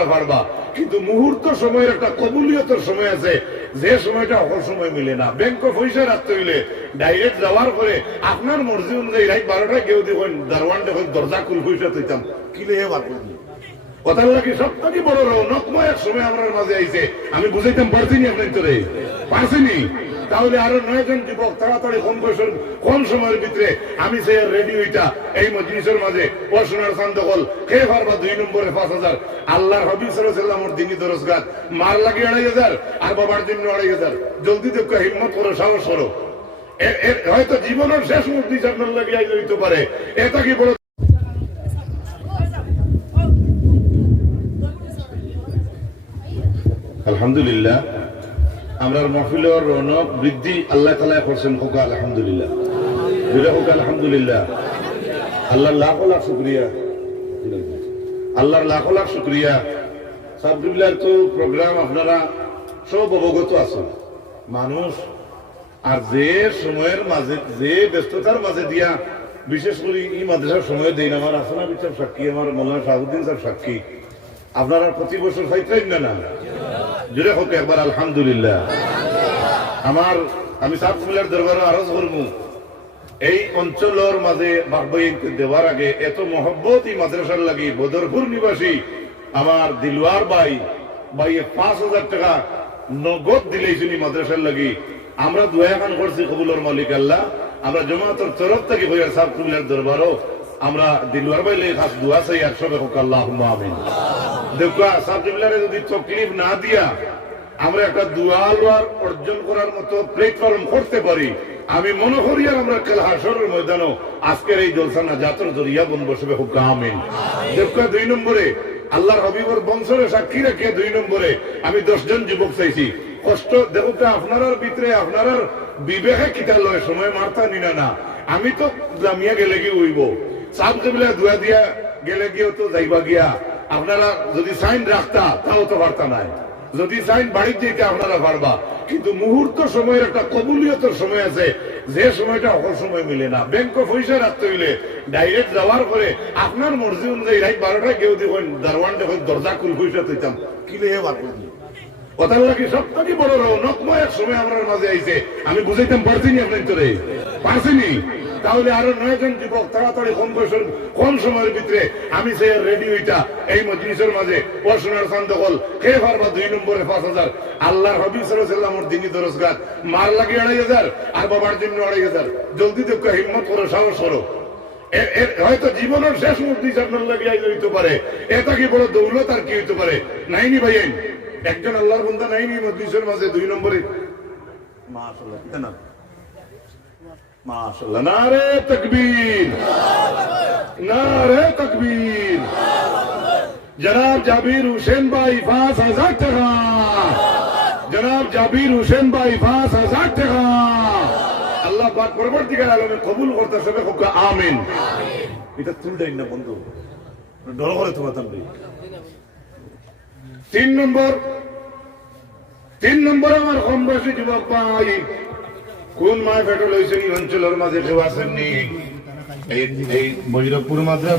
আপনারা পারবা, কিন্তু মুহূর্ত সময়ের একটা কবুলিয়তের সময় আছে, যে সময়টা অকল সময় মিলে না। ব্যাংক পয়সা রাখতে হইলে ডাইরেক্ট যাওয়ার পরে আপনার মর্জি অনুযায়ী রাত 12টায় কেউ দেখুন দারওয়ান দেখুন দরজা খুল পয়সা তৈতাম কিলে কথার লাগে সব থেকে বড় রৌনকময় এক সময় আমার মাঝে আইছে। আমি বুঝাইতাম পারছিনি আপনার তোরে পারছিনি, তাহলে আরো 9 জন যুবক তাড়াতাড়ি কম সময়ের ভিতরে আমি সে রেডিওটা এই মজলিসের মাঝে পড়াশোনার চান্দকল খেয়ে পারবা 2 নম্বরে 5000, আল্লাহর হাবিব সাল্লাল্লাহু আলাইহি ওয়াসাল্লামের দিনী দরজগাত মার লাগে 2500 আর বাবার জন্য 2500। জলদি দেখো, হিম্মত করো, সাহস করো। হয়তো জীবনের শেষ মজলিস আপনার লাগে আইলে হইতে পারে। এটা কি বড় আলহামদুলিল্লাহ, আমরা মাহফিলের রৌনক বৃদ্ধি আল্লাহ তাআলা করছেন। হোক আলহামদুলিল্লাহ, বিরা হোক আলহামদুলিল্লাহ। আল্লাহর লাখ লাখ শুকরিয়া, আল্লাহর লাখ লাখ শুকরিয়া। সাবজুবিল্লাহর তো প্রোগ্রাম আপনারা সব অবগত আছেন। মানুষ আর যে সময়ের মাঝে, যে ব্যস্ততার মাঝে দিয়া, বিশেষ করে এই মাদ্রাসার সময় দেই না, আমার আসনা বিচার সাক্ষী, আমার মৌলানা শাহাবুদ্দিন স্যার সাক্ষী, আপনারা প্রতি বছর খাইতেন না জুড়ে হোক একবার আলহামদুলিল্লাহ। আমি সাবজুবিল্লাহর দরবারে আরজ করবো, এই অঞ্চলের মাঝে বাগবাই দেওয়ার আগে এত মহব্বত এই মাদ্রাসার লাগি বদরপুর নিবাসী আমার দিলওয়ার ভাই 5000 টাকা নগদ দিলেই মাদ্রাসার লাগি। আমরা দোয়া খান করছি কবুলের মালিক আল্লাহ। আমরা জমাতের তরফ থেকে হইয়ার সাবজুবিল্লাহর দরবারও আমরা দিলওয়ার ভাই লেগে খাস দোয়া চাই 100 হোক আল্লাহুম্মা আমিন। দেখো সাবজুবিল্লাহরে যদি তকলিফ না দিয়া আমরা একটা দুয়ার অর্জন করার মতো প্ল্যাটফর্ম করতে পারি, আমি মনে করি আর আমরা কাল হাসরের ময়দানও আজকের এই জলসা নাজাতের জরিয়া বন বসবে হোক আমিন। দেখো 2 নম্বরে আল্লাহর হাবিবের বংশের সাক্ষী রেখে 2 নম্বরে আমি 10 জন যুবক চাইছি। কষ্ট দেখো আপনার ভিতরে আপনার বিবেকে কিতা লয়, সময় মারতা নিনা না। আমি তো জামিয়া গেলে কি উইব, সাবজুবিল্লাহ দুয়া দিয়া গেলে গিয়েও তো যাইবা গিয়া। আপনারা যদি সাইন রাখতা তাও তো পারতা নাই, যদি সাইন বাড়ির যেতে আপনারা পারবা, কিন্তু মুহূর্ত সময়ের একটা কবুলিয়তের সময় আছে, যে সময়টা অকল সময় মিলে না। ব্যাংক পয়সা রাখতে হইলে ডাইরেক্ট যাওয়ার পরে আপনার মর্জি অনুযায়ী রাত 12টায় কেউ দেখুন দারওয়ান দেখুন দরজা খুল পয়সা তৈতাম কিলে কথার লাগে সব থেকে বড় রৌনকময় এক সময় আমার মাঝে আইছে। আমি বুঝাইতাম পারছিনি আপনার তোরে পারছিনি, তাহলে আরো 9 জন যুবক তাড়াতাড়ি কম সময়ের ভিতরে আমি সে রেডিওটা এই মজলিসের মাঝে পড়াশোনার চান্দকল খেয়ে পারবা 2 নম্বরে 5000, আল্লাহর হাবিব সাল্লাল্লাহু আলাইহি ওয়াসাল্লামের দিনী দরজগাত মার লাগে 2500 আর বাবার জন্য 2500। জলদি দেখো, হিম্মত করো, সাহস করো। হয়তো জীবনের শেষ মজলিস আপনার লাগে আইলে হইতে পারে। এটা কি বড় দৌলত আর কি হইতে পারে? নাইনি ভাই, একজন আল্লাহর বান্দা নাইনি মজলিসের মাঝে 2 নম্বরে মাশাআল্লাহ না মাশাআল্লাহ, নারে তাকবীর, নারে তাকবীর। জনাব জাবির হোসেন ভাই 5000 টাকা, জনাব জাবির হোসেন ভাই 5000 টাকা। আল্লাহ পাক পরবর্তীকালে আলমে কবুল করতে সবে হোক আমিন। এটা তুলটাই না বন্ধু, ডর করে তোমার তামরি। 3 নম্বর আমার কম বয়সী যুবক ভাই, কোন মায় ফেটল হয়েছে এই অঞ্চলের মাঝে কেউ আসেননি? এই বৈরবপুর মাদ্রাসা